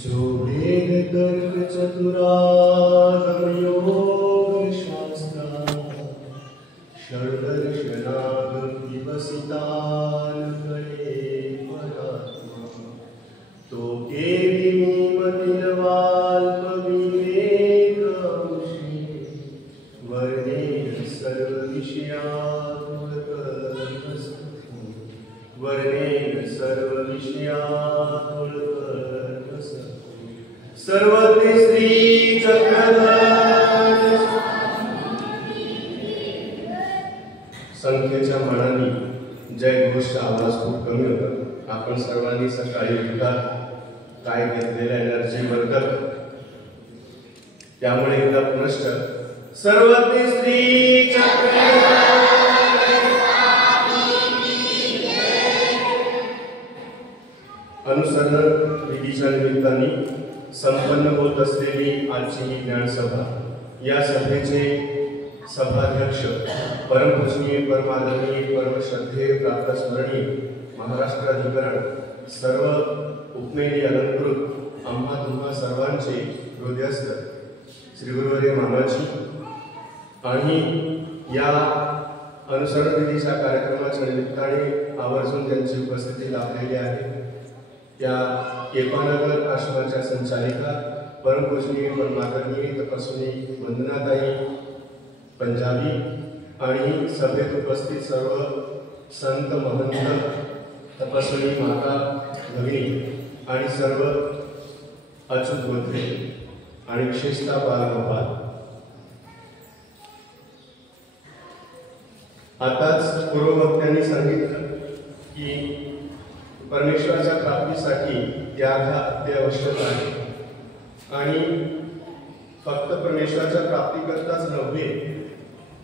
जो वेद तर्क चतुरागमयोग शास्त्रा षड्दर्शनाद विवसितान कळे परात्मा तो केवी मतिर्वाल्प विवेक अंशी वर्णेन सर्व विषयात सर्वते श्री चक्रधर संख्येच्या मानाने जय घोषचा आवाज खूप कमी होता. आपण सर्वांनी सकाळी उठा काय घेतलेल्या एनर्जी बद्दल त्यामुळे एकदा पुनश्च सर्वते श्री चक्रधर अनुसरण विधीच्या निमित्ताने संपन्न होत असलेली आजची ही ज्ञानसभा, या सभेचे सभाध्यक्ष परमपूजनीय परमादरणीय परमश्रद्धेय प्रातस्मरणीय महाराष्ट्राधिकरण सर्व उपमेय अलंकृत आम्हा तुम्हा सर्वांचे हृदयस्थ श्री गुरुवर्य मामाजी आणि या अनुसरण विधीच्या कार्यक्रमाच्या निमित्ताने आवर्जून त्यांची उपस्थिती लाभलेली आहे. त्या केपानगर आश्रमाच्या संचालिका परमपूजनीय परमादरणीय तपस्विनी वंदनाताई पंजाबी आणि सभेत उपस्थित सर्व संत महंत तपस्विनी माता भगिनी आणि सर्व अच्युत गोत्रे आणि विशेषतः बालगोपाल. आताच पूर्ववक्त्यांनी सांगितलं की परमेश्वराच्या प्राप्तीसाठी त्याग हा अत्यावश्यक आहे आणि फक्त परमेश्वराच्या प्राप्तीकरताच नव्हे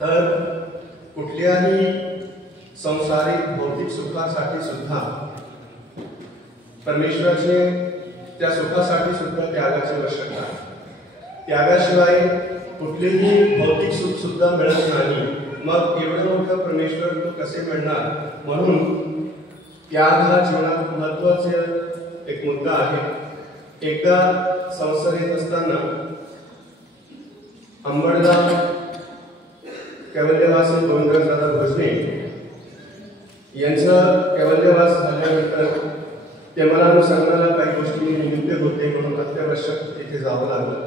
तर कुठल्याही संसारिक भौतिक सुखासाठी सुद्धा परमेश्वराचे त्या सुखासाठी सुद्धा त्यागाची आवश्यकता आहे. त्यागाशिवाय कुठलेही भौतिक सुख सुद्धा मिळत नाही. मग एवढं मोठं परमेश्वर तो कसे मिळणार? म्हणून त्याग हा जीवनात महत्वाचा एक मुद्दा आहे. एकदा संसारात असताना अंबडला कैवल्यवासी गोविंददादा भोसले यांचा कैवल्यवास झाल्यानंतर ते मला अनुसरणाला काही गोष्टी निमित्त होते म्हणून अत्यावश्यक इथे जावं लागलं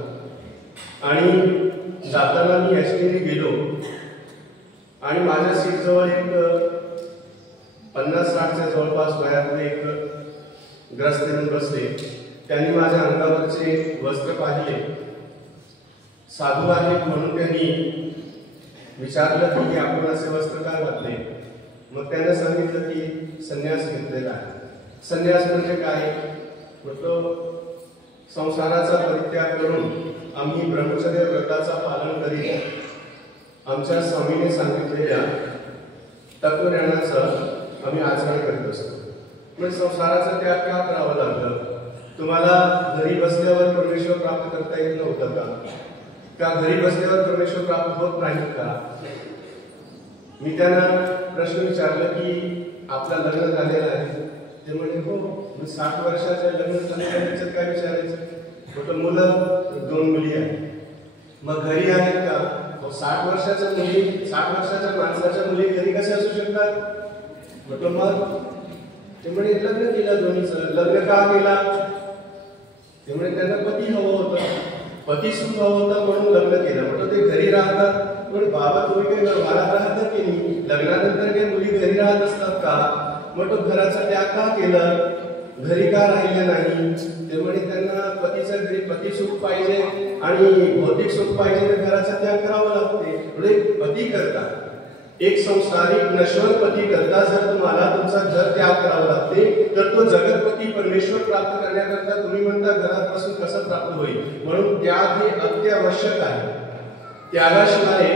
आणि जाताना मी एसटीने गेलो आणि माझ्या सीटजवळ एक 50-60च्या जवळपास वयातले एक ग्रस्त येऊन बसले. त्यांनी माझ्या अंगावरचे वस्त्र पाहिले. साधू आहेत म्हणून त्यांनी विचारलं की आपण असे वस्त्र का घातले. मग त्यांना सांगितलं की संन्यास घेतलेला आहे. संन्यास म्हणजे काय? म्हटलं संसाराचा परित्याग करून आम्ही ब्रह्मचर्य व्रताचा पालन करीत आमच्या स्वामीने सांगितलेल्या तत्वज्ञानाचा आम्ही आचरण करीत असतो. म्हणजे संसाराचा त्याग का करावा लागलं? तुम्हाला घरी बसल्यावर परमेश्वर प्राप्त करता येत नव्हतं का घरी बसल्यावर परमेश्वर प्राप्त होत नाही का? मी त्यांना प्रश्न विचारला की आपलं लग्न झालेलं आहे. ते म्हणजे हो. 60 वर्षाच्या लग्न झालेल्या त्याच्यात काय विचारायचं? म्हटलं मुलं 2 मुली आहेत. मग घरी आहेत का? 60 वर्षाच्या माणसाच्या मुली घरी कशा असू शकतात? म्हटलं मग ते म्हणे लग्न केलं दोन्हीचं. लग्न का केला? ते म्हणे त्यांना पती हवं होतं, पती सुख हवं होतं म्हणून लग्न केलं. म्हटलं ते घरी राहतात. पण बाबा तुम्ही काही घरात राहता की नाही? लग्नानंतर काही मुली घरी राहत असतात का? म्हटलं घराचा त्याग का केलं? घरी का राहिले नाही? ते म्हणे त्यांना पतीच्या घरी पती सुख पाहिजे आणि भौतिक सुख पाहिजे तर घराचा त्याग करावा लागते. म्हणजे पती करता एक संसारिक नश्वर पती करता जर तुम्हाला तुमचा घर त्याग करावा लागते तर तो जगतपती परमेश्वर प्राप्त करण्याकरता तुम्ही म्हणता घरापासून कसं प्राप्त होईल? म्हणून त्याग हे अत्यावश्यक आहे. त्यागाशिवाय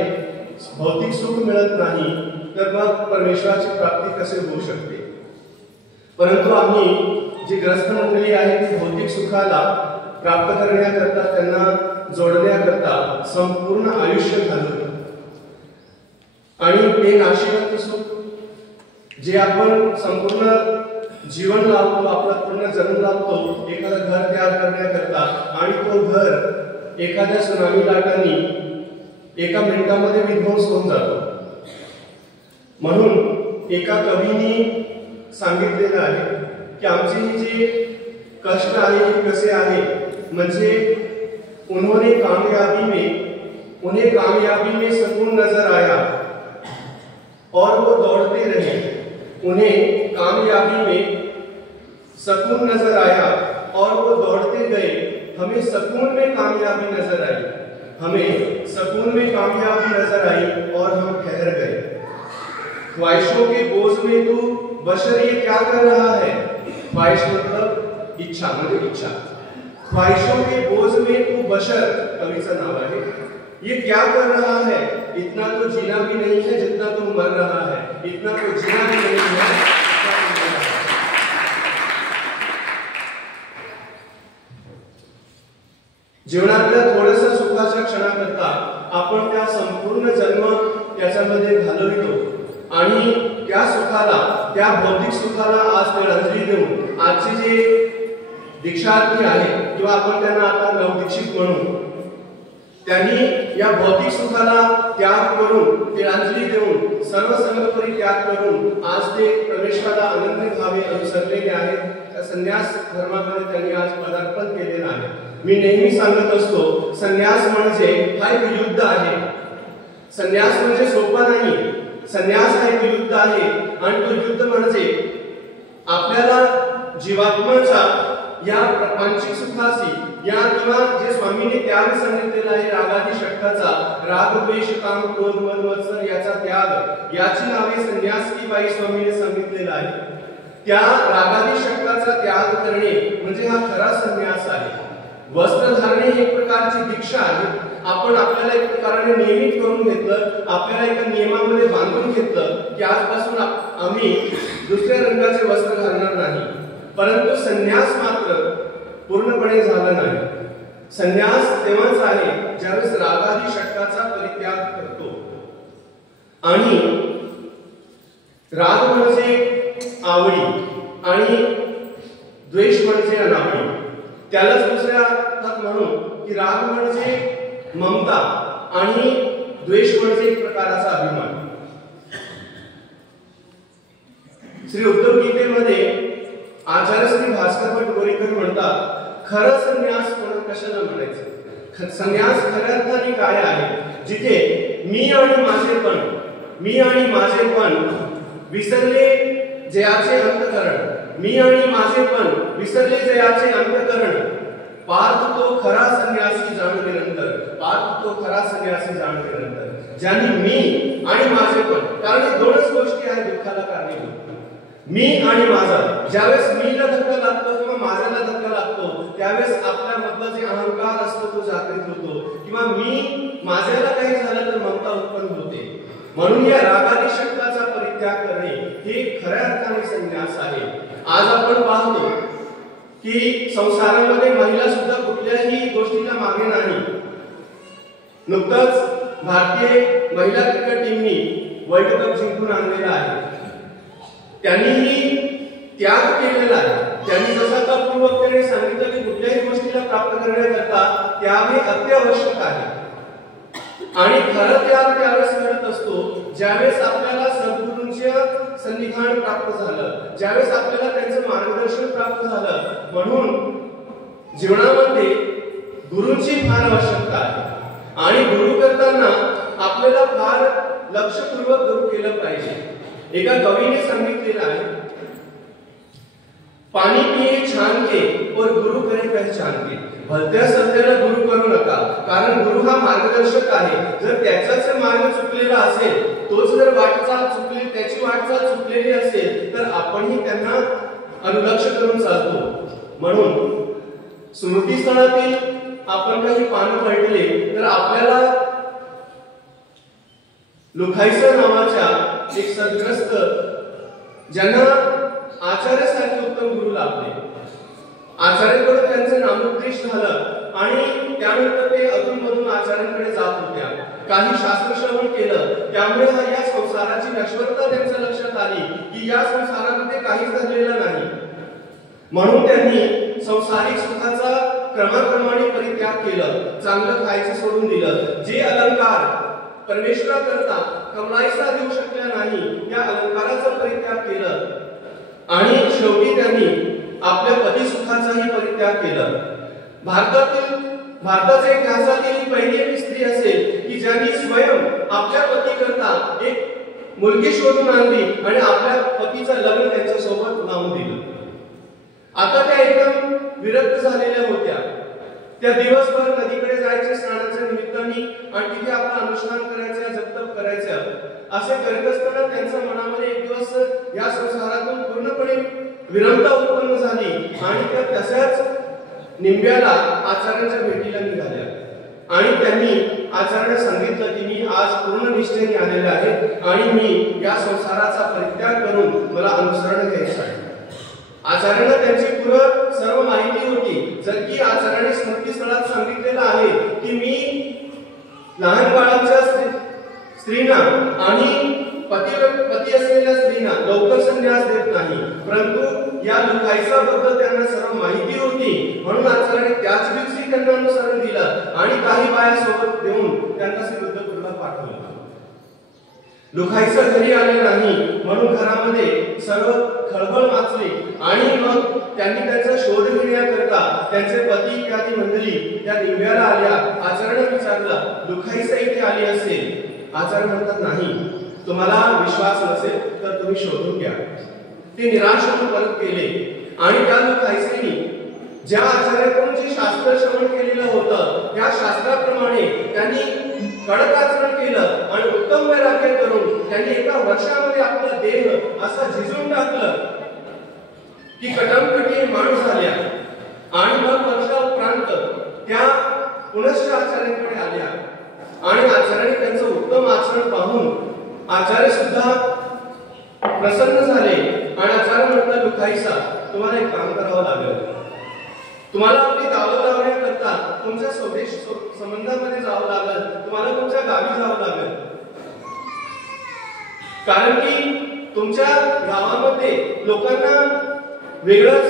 भौतिक सुख मिळत नाही तर मग परमेश्वराची प्राप्ती कसे होऊ शकते? परंतु आम्ही जी ग्रस्त मंडळी आहे ती भौतिक सुखाला प्राप्त करण्याकरता त्यांना जोडण्याकरता संपूर्ण आयुष्य घालवतो आणि ते नाशिवंत सुख जे आपण संपूर्ण जीवन लावतो, आपला पूर्ण जन्म लावतो एखादं घर तयार करण्याकरता, आणि तो घर एखाद्या सुनामी लाटांनी एका मिनिटामध्ये विध्वंस होऊन जातो. म्हणून एका कवीनी सांगितलेलं आहे की आमचे हे जे कष्ट आहे हे कसे आहे, म्हणजे उन्हें कामयाबी में सुकून नजर आया और वो दौड़ते रहे. उन्हें कामयाबी में सुकून नजर आया और वो दौड़ते गए. हमें सुकून में कामयाबी नजर आई, हमें सुकून में कामयाबी नजर आई और हम ठहर गए. ख्वाहिशों के बोझ में तू बशर ये क्या कर रहा है. ख्वाहिश मतलब इच्छा, म्हणजे इच्छा. ख्वाहिशों के बोझ में तू बशर कवीचं नाव आहे. ये क्या कर रहा है. इतना तो जीना भी नहीं है जितना तू मर रहा है. इतना तो जीना भी नहीं है. जीवनातल्या थोड्याशा सुखाच्या क्षणाकरता आपण त्या संपूर्ण जन्म त्याच्यामध्ये घालवितो आणि त्या सुखाला, त्या भौतिक सुखाला आज तिलांजली देऊन आजचे जे दीक्षार्थी आहेत किंवा आपण त्यांना आता नवदीक्षित म्हणू, त्यांनी या भौतिक सुखाला त्याग करून, तिलांजली देऊन, सर्व संगपरी त्याग करून आज ते प्रवेशाला अनन्य भावे अनुसरलेले आहेत. त्या संन्यास धर्माकडे त्यांनी आज पदार्पण केलेलं आहे. मी नेहमी सांगत असतो, संन्यास म्हणजे हा एक युद्ध आहे. संन्यास म्हणजे सोपा नाही. संन्यास हा एक युद्ध आहे आणि तो युद्ध म्हणजे आपल्याला जीवात्म्याच्या या प्रापंचिक सुखाची या किंवा जे स्वामींनी त्याग सांगितलेला आहे रागादी षटकाचा, राग द्वेष काम क्रोध मद मत्सर याचा त्याग, याची नावे संन्यास की बाई स्वामींनी सांगितलेलं आहे. त्या रागादी षटकाचा त्याग करणे म्हणजे हा खरा संन्यास आहे. वस्त्र धारणे ही एक प्रकारची दीक्षा आहे. आपण आपल्याला एक प्रकारे नियमित करून घेतलं, आपल्याला एका नियमामध्ये बांधून घेतलं की आजपासून आम्ही दुसऱ्या रंगाचे वस्त्र घालणार नाही. परंतु संन्यास मात्र पूर्णपणे झाला नाही. संन्यास तेव्हाच आहे ज्यावेळेस रागादी षटकाचा परित्याग करतो. आणि राग म्हणजे आवडी आणि द्वेष म्हणजे अनावडी. त्यालाच दुसऱ्या अर्थात म्हणू की राग म्हणजे ममता आणि द्वेष म्हणजे एक प्रकारचा अभिमान. श्री उद्धव गीतेमध्ये आचार्य श्री भास्कर भट गोरेकर म्हणतात, खरं संन्यास म्हणून कशाला म्हणायचं. संन्यास खऱ्या अर्थाने काय आहे, जिथे मी आणि माझेपण विसरले जयाचे अंतकरण, मी आणि माझेपण विसरले जयाचे अंतकरण, पार्थ तो खरा संन्यासी जाण निरंतर, पार्थ तो खरा संन्यासी जाण निरंतर. ज्यांनी मी आणि माझेपण, कारण हे दोनच गोष्टी आहेत दुःखाला कारणीभूत. मी आणि माझा, ज्यावेळेस मीला धक्का लागतो किंवा माझ्याला धक्का लागतो त्यावेळेस आपल्या मधला जे अहंकार असतो तो जागृत होतो, किंवा मी माझ्याला काही झालं तर ममता उत्पन्न होते. म्हणून या रागादी षटकाचा परित्याग करणे हे खऱ्या अर्थाने संन्यास आहे. आज आपण पाहतो की संसारामध्ये महिला सुद्धा कुठल्याही गोष्टीला मागे नाही. नुकतंच भारतीय महिला क्रिकेट टीमनी वर्ल्ड कप जिंकून आणलेला आहे. त्यांनीही त्याग केलेला आहे. त्यांनी जसं आता पूर्ववक्त्याने सांगितलं की कुठल्याही गोष्टीला प्राप्त करण्याकरता त्याग हे अत्यावश्यक आहे. आणि खरं त्याग त्यावेळेस करत असतो ज्यावेळेस आपल्याला सद्गुरूंचं सन्निधान प्राप्त झालं, ज्यावेळेस आपल्याला त्यांचं मार्गदर्शन प्राप्त झालं. म्हणून जीवनामध्ये गुरूंची फार आवश्यकता आहे आणि गुरु करताना आपल्याला फार लक्षपूर्वक गुरु केलं पाहिजे. एका कवीने सांगितलेलं आहे, पाणी पिये छान के और गुरु करे पहचान के. भलत्या सत्याला गुरु करू नका, कारण गुरु हा मार्गदर्शक आहे. जर त्याचाच मार्ग चुकलेला असेल, तोच जर वाटचाल चुकली, त्याची वाटचाल चुकलेली असेल तर आपणही त्यांना अनुलक्ष करून चालतो. म्हणून स्मृतीस्थळातील आपण काही पानं पलटले तर आपल्याला लुखाईसा नावाच्या एक सद्ग्रस्त ज्यांना आचार्यासारखे उत्तम गुरु लाभले, आचार्याकडून त्यांचं नामोपदेश झालं आणि त्यानंतर ते अधूनमधून आचार्यांकडे जात होत्या, काही शास्त्र श्रवण केलं, त्यामुळे या संसाराची नश्वरता त्यांच्या लक्षात आली की या संसारामध्ये काहीच धरलेलं नाही. म्हणून त्यांनी संसारिक सुखाचा क्रमाक्रमाने परित्याग केलं, चांगलं खायचं सोडून दिलं. जे अलंकार परमेश्वराकरता कमलाईसा देऊ शकल्या नाही त्या अलंकाराचा परित्याग केलं आणि शेवटी त्यांनी आपल्या पती सुखाचाही परित्याग केला. भारताच्या इतिहासातील ही पहिली एक स्त्री असेल की ज्यांनी स्वयं आपल्या पतीकरता एक मुलगी शोधून आणली आणि आपल्या पतीचं लग्न त्यांच्या सोबत लावून दिलं. आता त्या एकदम विरक्त झालेल्या होत्या. त्या दिवसभर नदीकडे जायचे स्नानाच्या निमित्ताने आणि तिथे आपलं अनुष्ठान करायचं, जपतप करायचं. असे करत असताना त्यांच्या मनामध्ये एक दिवस या संसारातून पूर्णपणे विरमता उत्पन्न झाली आणि त्या तशाच निंब्याला आचार्यांच्या भेटीला निघाल्या आणि त्यांनी आचार्यांना सांगितलं की मी आज पूर्ण निष्ठेने आलेले आहे आणि मी या संसाराचा परित्याग करून मला अनुसरण घ्यायचं आहे. आचार्यांना त्यांची पूर्ण सर्व माहिती होती. जर की आचार्यांनी स्मृतीस्थळात सांगितलेलं आहे की मी लहान बाळाच्या स्त्रीना आणि पती असलेल्या स्त्रीना लवकर संन्यास देत नाही, परंतु या लुकाईसाबद्दल त्यांना सर्व माहिती होती. म्हणून आचार्याने त्याच दिवशी त्यांना अनुसरण दिलं आणि काही बाया सोबत देऊन त्यांना सिद्धपुरला पाठवलं. लुकाईसा घरी आले नाही म्हणून घरामध्ये सर्व खळबळ माचली आणि मग त्यांनी त्यांचा शोध घेण्याकरता त्यांचे पती इत्यादी मंडळी त्या निंब्याला आल्या. आचार्याने विचारलं लुकाईसा इथे आली असेल. आचार्य म्हणतात नाही, तुम्हाला विश्वास नसेल तर तुम्ही शोधून घ्या. ते निराश होऊन परत गेले आणि त्या लुकाईसेनी ज्या आचार्याकडून जे शास्त्र श्रवण केलेलं होतं त्या शास्त्राप्रमाणे त्यांनी कडक आचरण केलं आणि उत्तम वैराग्य करून त्यांनी एका वर्षामध्ये आपला देह असा झिजून टाकलं की कटमकटी माणूस झाल्या आणि मग वर्षा उपरांत त्या पुनश्च आचार्यांकडे आल्या आणि आचार्याने त्यांचं उत्तम आचरण पाहून आचार्य सुद्धा प्रसन्न झाले आणि आचार्य म्हटलं लुकाईसा तुम्हाला एक काम करावं लागेल. तुम्हाला आपली दावत लावण्याकरता तुमच्या स्वदेश संबंधामध्ये जावं लागेल, तुम्हाला तुमच्या गावी जावं लागेल. कारण की तुमच्या गावामध्ये लोकांना वेगळंच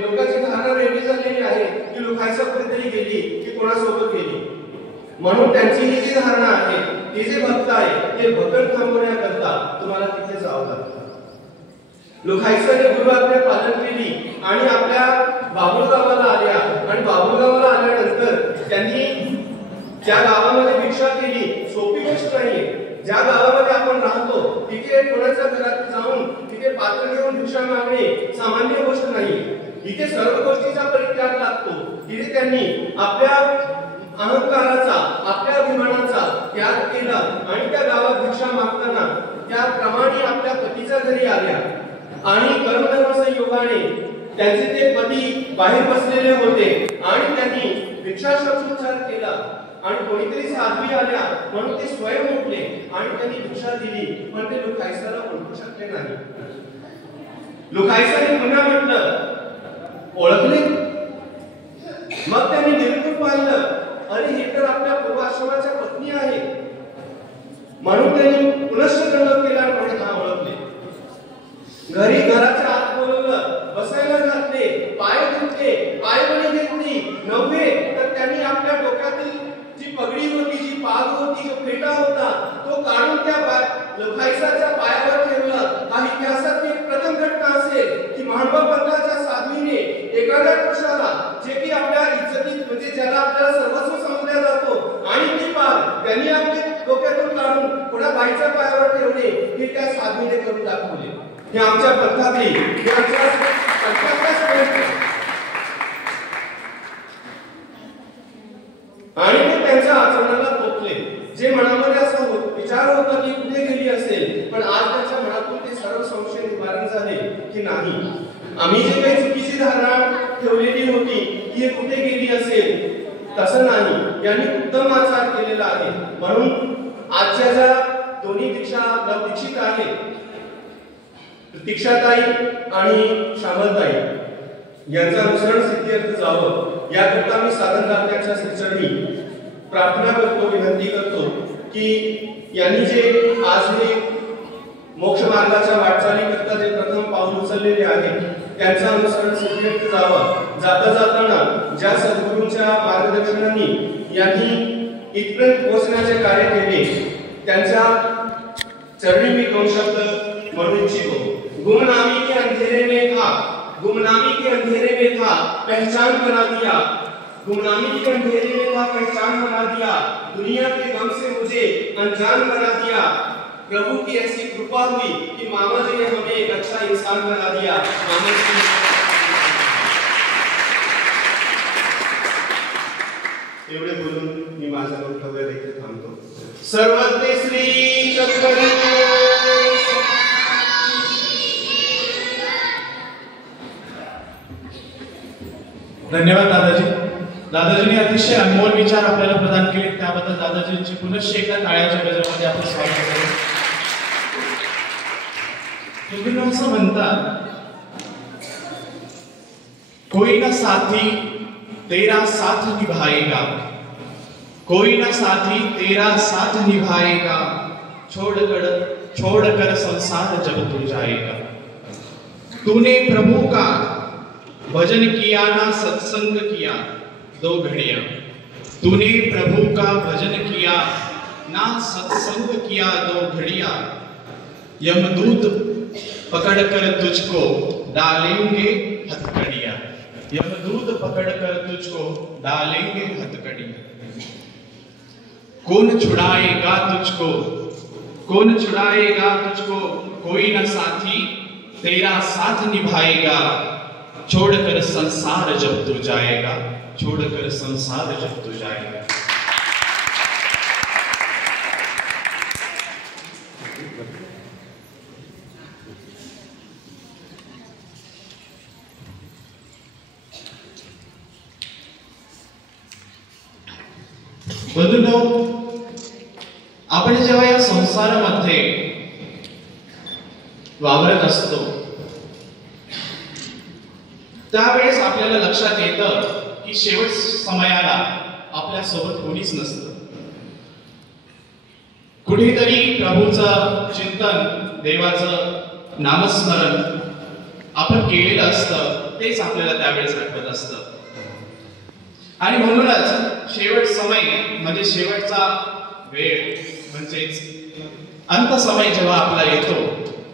लोकांची धारणा वेगळी झालेली आहे की लुकाईसा कुठेतरी गेली की कोणासोबत गेली. म्हणून त्यांची ही जी धारणा आहे ती जे भक्त आहे ते भक्त थांबवण्याकरता तुम्हाला तिथे जावं लागतं. लुकाईसाने गुरु आज्ञा पालन केली आणि आपल्या बाबुळगावाला आल्या आणि बाबुळगावाला आल्यानंतर त्यांनी त्या गावामध्ये भिक्षा केली. सोपी गोष्ट नाहीये. ज्या गावामध्ये आपण राहतो तिथे कोणाच्या घरात जाऊन तिथे पात्र घेऊन भिक्षा मागणे सामान्य गोष्ट नाही. इथे सर्व गोष्टीचा परित्याग लागतो. तिथे त्यांनी आपल्या अहंकाराचा आपल्या अभिमानाचा त्याग केला आणि त्या गावात भिक्षा मागताना त्याप्रमाणे आपल्या पतीच्या घरी आल्या आणि कर्मधर्म संयोगाने त्यांचे ते पती बाहेर बसलेले होते आणि त्यांनी भिक्षाशब्दोच्चार केला आणि कोणीतरी साध्वी आल्या म्हणून ते स्वयं उठले आणि त्यांनी भिक्षा दिली, पण ते लुकाईसाला ओळखू शकले नाही. लुकाईसाने पुन्हा म्हटलं ओळखले. मग त्यांनी निरखून पाहिलं, अरे हे तर आपल्या पूर्वाश्रमाच्या पत्नी आहे. म्हणून त्यांनी पुनश्च दंडवत केला आणि हा ओळखले. घराच्या आत बोलवलं, बसायला घातले, पाय धुतले, पायवणी घेतली. नव्हे तर त्यांनी आपल्या डोक्यातील जी पगडी होती, जी पाग होती, जो फेटा होता तो काढून त्या लुकाईसाच्या पायावर ठेवला. हा इतिहासात एक प्रथम घटना असेल की मांडवा पंथाच्या साधवीने एखाद्या पुरुषाला जे की आपल्या इज्जतीत म्हणजे ज्याला आपल्याला सर्वस्व समजला जातो आणि ती पाग त्यांनी आपल्या डोक्यातून काढून कोणा बाईच्या पायावर ठेवले हे त्या साधवीने करून दाखवले. हे आमच्या पंथातली हे आमच्या आणि ते त्यांच्या आचरणाला टोकले. जे मनामध्ये असा विचार होता की कुठे गेली असेल, पण आज त्यांच्या मनातून ते सर्व संशय निवारण झाले की नाही, आम्ही जे काही चुकीची धारणा ठेवलेली होती की कुठे गेली असेल तसं नाही. यांनी उत्तम आचार केलेला आहे. म्हणून आजच्या ज्या दोन्ही दीक्षित आहेत दीक्षाताई आणि श्यामलताई यांचं अनुसरण सिद्ध्यर्थ जावं याकरता मी साधन करण्याच्या श्रीचरणी प्रार्थना करतो, विनंती करतो की यांनी जे आज हे मोक्ष मार्गाच्या वाटचालीकरता जे प्रथम पाऊल उचललेले आहे त्यांचं अनुसरण सुखरूप जावं. जाता जाताना ज्या सद्गुरूंच्या मार्गदर्शनाने यांनी इथपर्यंत पोहोचण्याचे कार्य केले त्यांच्या चरणी मी 2 शब्द म्हणू इच्छितो. गुमनामी के अंधेरे में था, गुमनामी के अंधेरे में था, पहचान बना दिया. गुमनामी के अंधेरे में था, पहचान बना दिया. दुनिया के गम से मुझे अनजान बना दिया. प्रभु की ऐसी कृपा हुई कि मामा जी ने हमें एक अच्छा इंसान बना दिया. मामा जी एवढे बोलून मी माझं वक्तव्य देखील थांबतो. सर्वज्ञ श्री चक्रवर्ती धन्यवाद दादाजी. दादाजींनी अतिशय अनमोल विचार आपल्याला प्रदान केले, त्याबद्दल दादाजींची पुनश्च एकदा टाळ्याच्या गजरामध्ये आपण स्वागत करू. तुम्ही असं म्हणतात, कोई ना साथी तेरा साथ निभाएगा, कोई ना साथी तेरा साथ निभाएगा, छोड़कर संसार जब तू जाएगा. तूने प्रभु का भजन किया ना सत्संग किया 2 घड़ियां. तूने प्रभु का भजन किया ना सत्संग किया 2 घड़ियां. यमदूत पकड़कर तुझको डालेंगे हथकड़ियां. यमदूत पकड़कर तुझको डालेंगे हथकड़ियां. कौन छुड़ाएगा तुझको, कौन छुड़ाएगा तुझको, कोई न साथी तेरा साथ निभाएगा. छोड़कर संसार जब तू जाएगा, छोड़कर संसार जब तू जाएगा. बंधूंनो, आपण जेव्हा या संसारामध्ये वावरत असतो त्यावेळेस आपल्याला लक्षात येतं की शेवट समयाला आपल्या सोबत कोणीच नसतं. कुठेतरी प्रभूचं चिंतन, देवाचं नामस्मरण आपण केलेलं असतं, तेच आपल्याला त्यावेळेस आठवत असतं. आणि म्हणूनच शेवट समय म्हणजे शेवटचा वेळ म्हणजेच अंत समय जेव्हा आपला येतो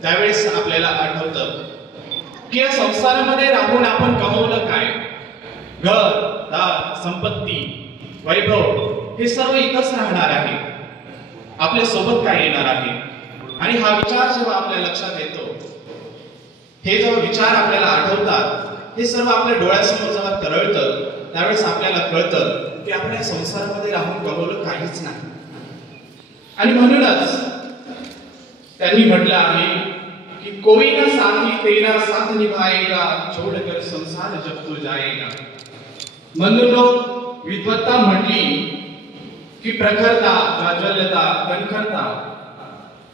त्यावेळेस आपल्याला आठवतं की या संसारामध्ये राहून आपण कमवलं काय. घर, दार, संपत्ती, वैभव हे सर्व इथंच राहणार आहे, आपल्या सोबत काय येणार आहे. आणि हा विचार जेव्हा आपल्या लक्षात येतो, हे जेव्हा विचार आपल्याला आठवतात, हे सर्व आपल्या डोळ्यासमोर जेव्हा तरळतं त्यावेळेस आपल्याला कळतं की आपण या संसारामध्ये राहून कमवलं काहीच नाही. आणि म्हणूनच त्यांनी म्हटलं आहे कि कोई ना साथी तेरा साथ निभाएगा, छोड़कर संसार जब तू जाएगा. बंधूंनो, विद्वत्ता म्हटली की प्रखरता, प्राज्वल्यता, कणखरता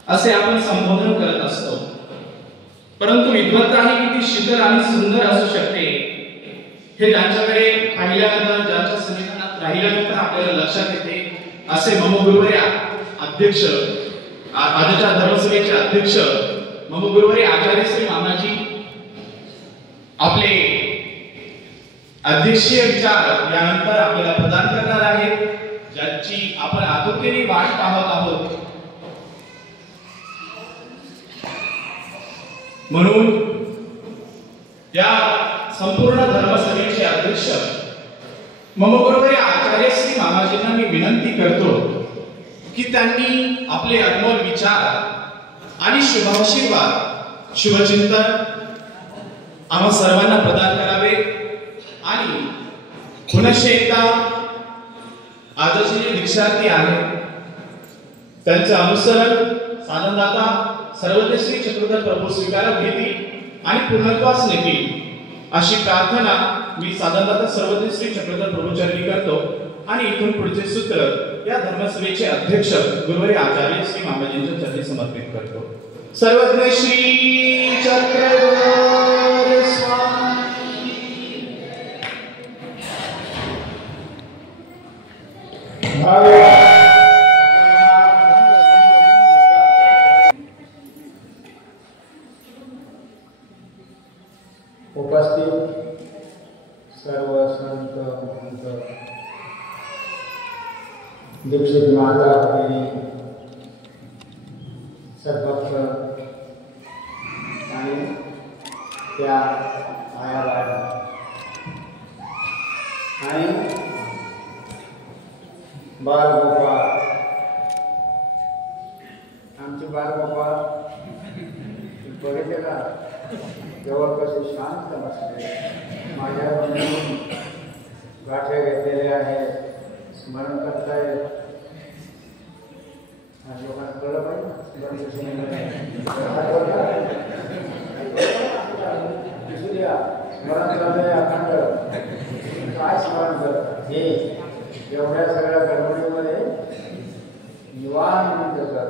असे आपण संबोधन करत असतो. परंतु विद्वत्ता ही किती शीतल आणि सुंदर असू शकते हे ज्यांच्याकडे पाहिल्यानंतर, ज्यांच्या सन्निधानात राहिल्यानंतर आपल्याला लक्षात येते. असे मम गुरुवर्य अध्यक्ष, आजच्या धर्मसभेचे अध्यक्ष मम गुरुवर्य आचार्य श्री मामाजी आपले अध्यक्षीय विचार यानंतर आपल्याला प्रदान करणार आहेत, ज्याची आपण आतुरतेने वाट पाहत आहोत. म्हणून या संपूर्ण धर्मसभेचे अध्यक्ष मम गुरुवर्य आचार्य श्री मामाजींना मी विनंती करतो की त्यांनी आपले अनमोल विचार आणि शुभाशीर्वाद, शुभचिंतन आम्हा सर्वांना प्रदान करावे. आणि पुनश्च एकदा आजचे जे दीक्षार्थी आहेत त्यांचे अनुसरण साधनदाता सर्वज्ञ श्री चक्रधर प्रभू स्वीकारत घेतील आणि पूर्णत्वास नेतील अशी प्रार्थना मी साधनदाता सर्वज्ञ श्री चक्रधर प्रभू चरणी करतो. आणि इथून पुढचे सूत्र या धर्मसभेचे अध्यक्ष गुरुवर्य आचार्य श्री मामाजींच्या चरणी समर्पित करतो. सर्वज्ञ श्री चक्रधर स्वामी उपस्थित सर्व संत महंत, दीक्षित माता भगिनी, सद्भक्त आणि त्या मायाबाई आणि बालगोपाळ, आमचे बालगोपाळ बघितले का जवळ कसे शांत बसले, माझ्या मनातून गाठ्या घेतलेले आहे, स्मरण करताय. लोकांना कळलं पाहिजे स्मरण करतोय अखंड. काय स्मरण करतात हे एवढ्या सगळ्या गडबडीमध्ये निवांत करतात.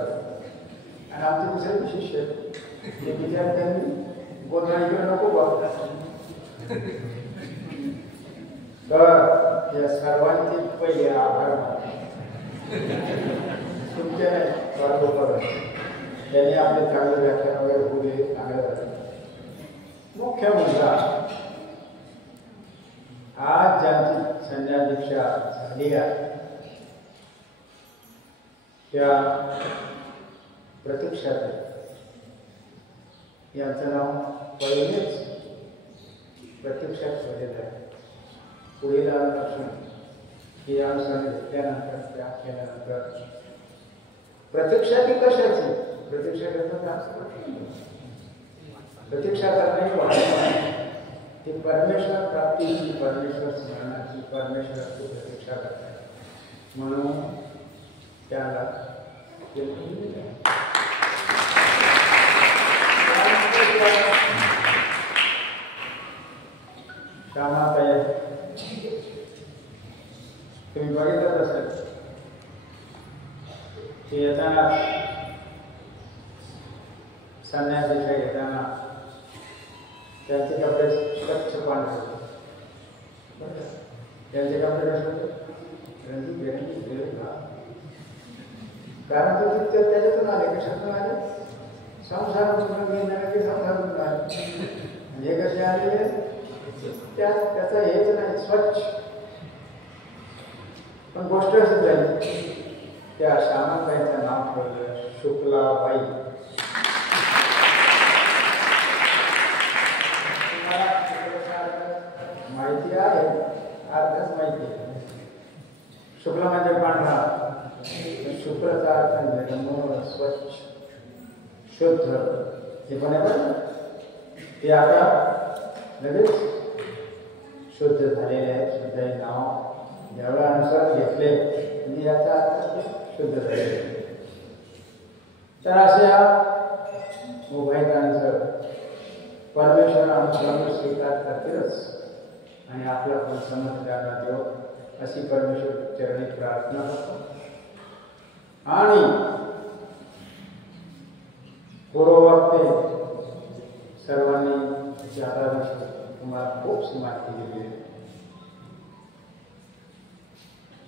आणि आमचे दुसरे विशिष्य हे विद्यार्थ्यांनी बोलण्याकडे नको बघतात. तर या सर्वांचे पहिले आभार तुमच्या बरोबर त्यांनी आपले चांगले व्याख्यान वगैरे होऊ दे. चांगलं मुख्य मुद्दा आज ज्यांची संन्यास दीक्षा झाली आहे त्या प्रतीक्षात यांचं नाव पहिलेच प्रतीक्षात ठेवलेलं आहे. पुढील असून ही अनुसरण घेतल्यानंतर त्या केल्यानंतर प्रतीक्षा ती कशाची प्रतीक्षा करतात. प्रतीक्षा करण्याची वाट ती परमेश्वर प्राप्तीची, परमेश्वर स्मरणाची, परमेश्वराची प्रतीक्षा करतात. म्हणून त्याला श्यामाताई तुम्ही बघितलंच असेल की येताना संन्यास दीक्षा घेताना त्यांचे कपडे स्वच्छ पांढरे, त्यांचे कपडे कारण तो त्याच्यातून आले, कशातून आले, संसारातून घेण्याचे संसारातून आले. हे कसे आलेले त्याचा हेच नाही स्वच्छ. पण गोष्ट अशी झाली त्या श्यामाबाईचं नाव ठेवलं शुक्लाबाई. माहिती आहे, अर्थच माहिती आहे. शुक्ल म्हणजे पांढरा, शुक्लचा अर्थ निर्मळ, स्वच्छ, शुद्ध. हे पण आहे. ते आता लगेच शुद्ध झालेले आहे. शुद्ध हे नाव जेवढ्या अनुसार घेतले म्हणजे याचा अर्थ शुद्ध झालेले. तर अशा मुभाईकांचं परमेश्वर अनुसरण स्वीकार करतीलच आणि आपला पण समज द्यायला देव अशी परमेश्वर चरणी प्रार्थना करतो. आणि पूर्ववक्ते सर्वांनी जादाविषयी तुम्हाला खूपशी माहिती दिली आहे.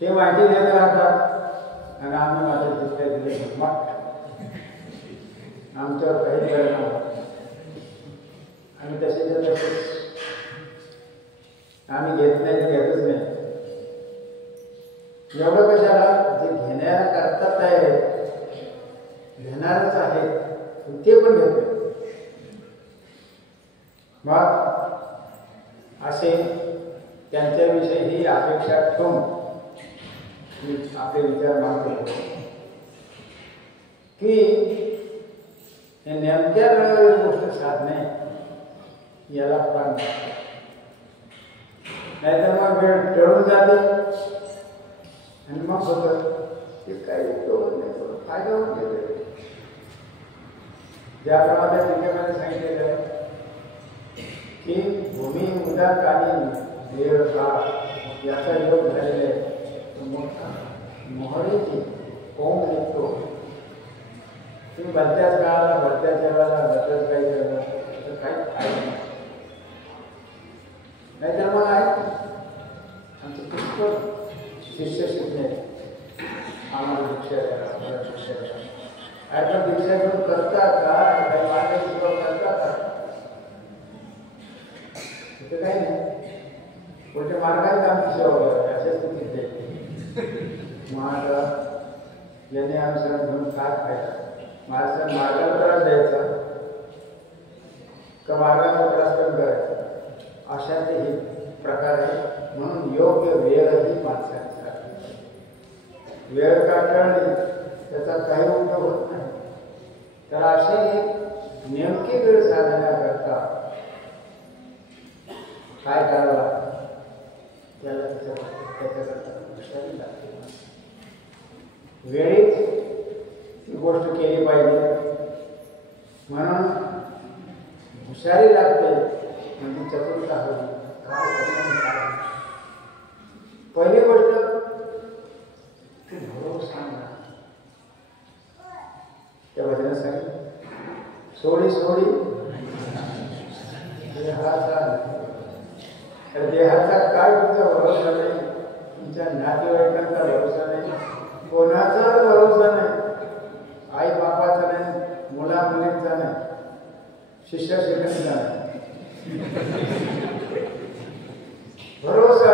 ते माहिती देत राहतात आणि आम्ही माझ्या दुसऱ्या दिले मग आमच्यावर काही परिणाम होत. आम्ही तसेच आम्ही घेत नाही, घेतच नाही. एवढं कशाला जे घेण्याला करतात आहे, घेणारच आहे ते पण घेत नाही. मग असे त्यांच्याविषयी ही अपेक्षा ठेवून मी आपले विचार मांडतो की हे नेमक्या वेळेवर गोष्ट साधणे याला पण नाहीतर मग वेळ टळून जाते आणि मग होतं ते काही फायदा होत गेले. ज्याप्रमाणे टीकेमध्ये सांगितलेलं आहे की भूमी उदार आणि देव याचा योग झालेला आहे. मोठा मोहरीची कोंब निघतो. तुम्ही भलत्याच काळाला, भलत्याच जगाला, भलत्याच काही जगाला तर काही फायदा नाही. नाहीतर मग आहे आमचे पुष्कळ शिष्य शिकले अरे पण दीक्षा घेऊन करतात का काही मार्गाची सेवा करतात का तिथे काही नाही पुढच्या मार्गाने आमची सेवा करतात अशा स्थितीत मग याने अनुसरण घेऊन काय खायचं मार्गाला त्रास द्यायचा का मार्गाला त्रास कमी करायचा अशा ते हे प्रकार आहे म्हणून योग्य वेळही माणसाने वेळ काढली त्याचा काही उपयोग होत नाही तर अशी नेमकी वेळ साधण्याकरता काय करावं लागतं त्याला त्याच्याकरता हुशारी लागते वेळीच ती गोष्ट केली पाहिजे म्हणून हुशारी लागते म्हणजे चतुरता हवी काय पहिली गोष्ट ती भरोसा त्या वचनात सांगितलं सोडी सोडी देहाचा काय तुमचा भरोसा नाही तुमच्या नातेवाईकांचा भरोसा नाही कोणाचा भरोसा नाही आई बापाचा नाही मुला मुलींचा नाही शिष्य शिक्षकांचा नाही भरोसा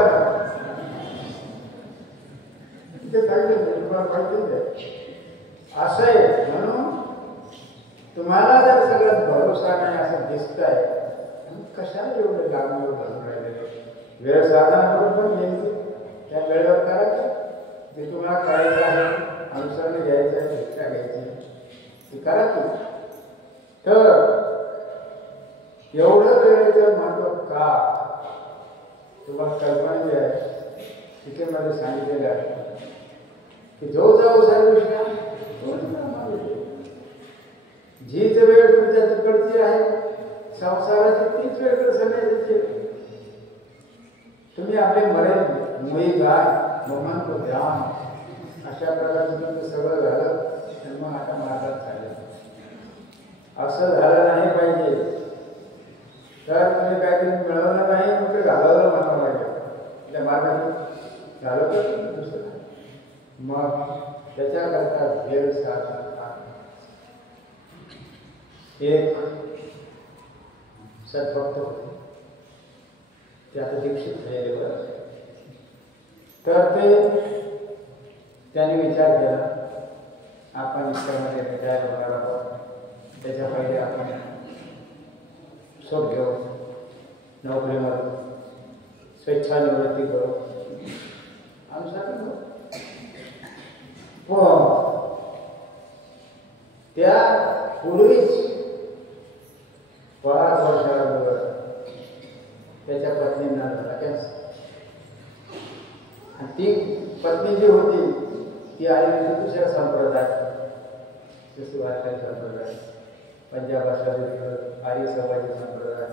ते सांगितलं तुम्हाला माहिती असं आहे म्हणून तुम्हाला जर सगळ्यात भरोसा नाही असं दिसतंय कशाला एवढं लागणार घालून राहिलेले वेळ साधना करून पण घ्यायची त्या वेळेवर करायचं जे तुम्हाला करायचं आहे अनुसरण घ्यायचं आहे शिक्षा घ्यायची ती करा की तर एवढं वेळेचं महत्व का तुम्हाला कल्पना जी आहे शिकेमध्ये सांगितलेलं आहे की जो जाऊ सर्व जीच वेळ तुमच्या तिकडची आहे संसाराची तीच वेळ समजायची तुम्ही आपले मरेल मुळी गाय भगवान ध्यान अशा प्रकारचं तुमचं सगळं झालं तर मग आता मार्गात झालं असं झालं नाही पाहिजे तर तुम्ही काहीतरी मिळवलं नाही मग ते घालवलं म्हणा पाहिजे त्या मार्गात झालं तर दुसरं मग त्याच्याकरता वेळ साधन एक सद्भक्त होते ते आता दीक्षित झालेले तर त्याने विचार केला आपण ईश्वरामध्ये भेटायला होणार आहोत त्याच्या पहिले आपण शोध घेऊ नोकरीमध्ये स्वेच्छानिवृत्ती करू अनुसार त्या पूर्वीच बराच वर्षाबरोबर त्याच्या पत्नींना झाला कॅन्सर आणि ती पत्नी जी होती ती आलेली दुसऱ्या संप्रदाय जसे भारतीय संप्रदाय पंजाब आर्य समाजी संप्रदाय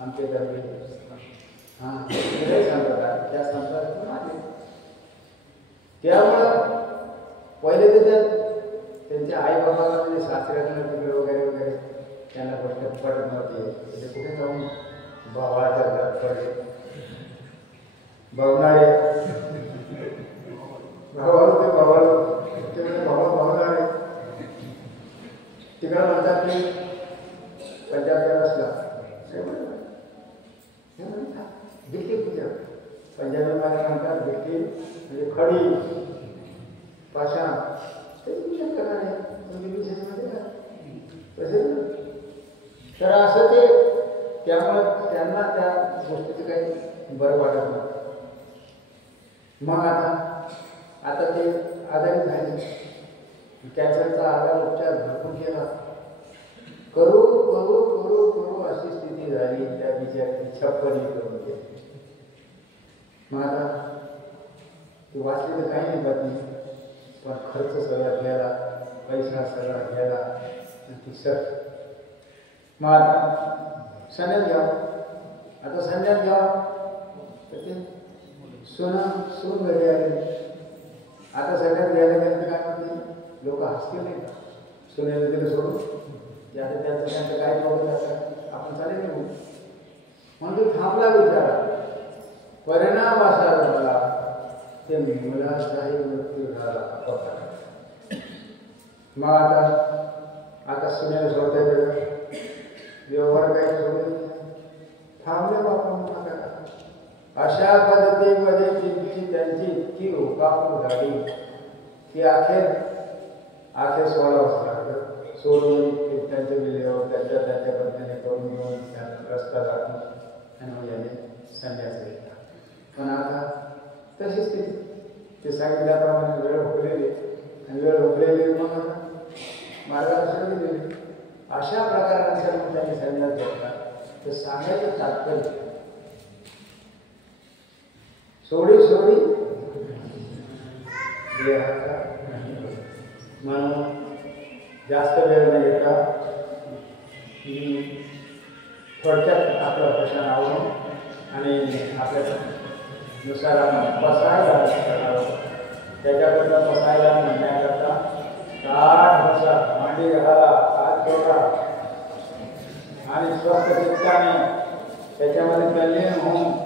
आमचे धर्मी संप्रदाय त्या संप्रदायातून आले त्यामुळं पहिले तर त्यांच्या आई बाबाला म्हणजे सासऱ्यांना तिकडे वगैरे वगैरे त्यांना गोष्ट पडत नव्हती म्हणजे कुठे जाऊन भावाच्या घरात पडले बघणारे भावाला ते भावणारे तिकडं म्हणतात की पंजाबच्या असला भिक्की पूजा पंजाबी मध्ये म्हणतात भिक्की म्हणजे खडी पाषाण पूजा करणारे तर असं ते त्यामुळं त्यांना त्या गोष्टीचं काही बरं वाटत नाही मग आता ते आजारी झाले कॅन्सरचा आजार उपचार भरपूर केला करू करू करू करू अशी स्थिती झाली त्या बिचारी छप्पनी करून गेली मग आता ती वाचली तर काही नाही बातमी पण खर्च सगळा गेला पैसा सगळा गेला ती सर मग आता संन्यास घ्यावा आता संन्यास घ्यावा तर ते सून घरी आले आता संन्यास घ्यायला गेलं तर काय म्हणते लोक हसतील नाही का सुनेला तिला सोडून ते आता त्यांचं काय प्रॉब्लेम जातात आपण चालेल नाही म्हणून तो थांबला विचारा परिणाम असा झाला ते मुलाचाही मृत्यू झाला मग आता सुनेल होते व्यवहार काही सोडून थांबले बापा. अशा पद्धतीमध्ये त्यांची इतकी उकाकून झाली की अखेर 16 वर्ष सोडून त्यांच्या विल्हेवर त्यांच्या पद्धतीने करून घेऊन रस्ता दाखवून आणि याने संन्यास घेतला. पण आता तशीच ते सांगितल्याप्रमाणे वेळ हुकलेली आणि वेळ हुकलेली मग आता मार्गदर्शन दिले. अशा प्रकारे मग त्यांनी संन्यास घेतला. तर सांगायचं तात्पर्य सोडी देहाचा म्हणून जास्त वेळ न घेता थोडक्यात आपला प्रश्न आवडून आणि आपल्यानुसार आपण बसायला त्याच्याकरता बसायला म्हणण्याकरता 8 वर्षात मांडी घाला, हात जोडा आणि स्वस्थ चित्ताने त्याच्यामध्ये तल्लीन होऊन